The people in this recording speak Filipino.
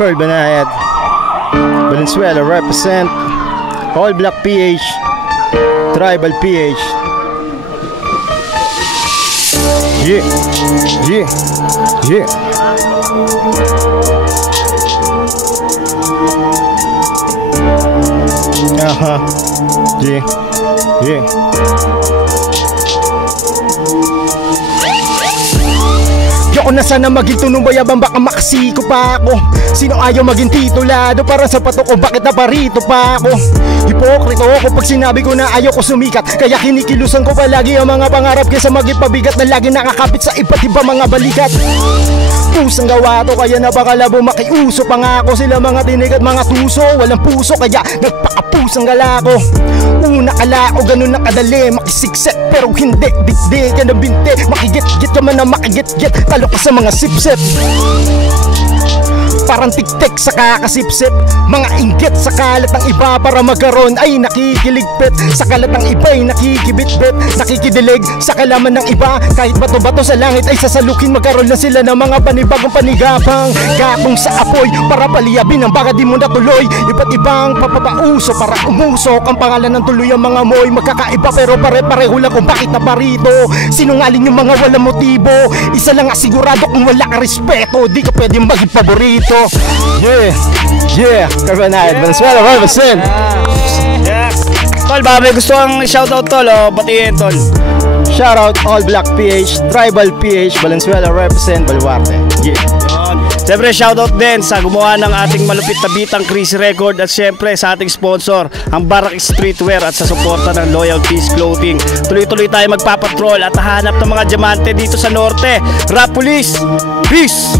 Curl Banayad, Valenzuela represent, All Black PH, Tribal PH. Yeah, yeah, yeah. Yeah, yeah. Yoko na sana maging tunong bayabang, baka makasiko pa ako. Sino ayaw maging titulado para sa pato ko, bakit naparito pa ako? Hipokrito ako pag sinabi ko na ayaw ko sumikat, kaya kinikilusan ko palagi ang mga pangarap kaysa maging pabigat na lagi nakakapit sa iba't iba mga balikat. Pusang gawa to kaya napakalabo makiuso pa nga ako. Sila mga tinig at mga tuso, walang puso kaya nagpakapusang gala ko. Una kala o ganun na kadali makisiksek pero hindi, dikdik yan ang binte. Makigit-git ka man na makigit-git, talo ka sa mga sipsip. Parang tik-tik sa kakasipsip, mga inggit sa kalat ng iba para magkaroon ay nakikiligpit. Sa kalat ng iba ay nakikibitbit, nakikidilig sa kalaman ng iba. Kahit bato-bato sa langit ay sasalukin, magkaroon na sila ng mga panibagong panigapang. Gatong sa apoy para paliyabin ang baka di mo natuloy. Iba't ibang papapauso para umusok ang pangalan ng tuloy ang mga moy. Magkakaiba pero pare-pareho lang kung bakit naparito. Sinungaling yung mga walang motibo, isa lang asigurado kung wala ka respeto, di ka pwedeng maging paborito. Yeah, yeah, Carbanayad, Valenzuela represent. Yeah. Tol, baka may gusto kang shoutout tol o batiin tol? Shoutout All Black PH, Tribal PH, Valenzuela represent, Baluarte. Yeah. Siyempre shoutout din sa gumawa ng ating malupit na bitang Crazy Record, at siyempre sa ating sponsor, ang Barak Streetwear, at sa suporta ng Loyal Peace Clothing. Tuloy-tuloy tayo magpapatrol at hahanap ng mga diamante dito sa Norte. Rap Police, peace!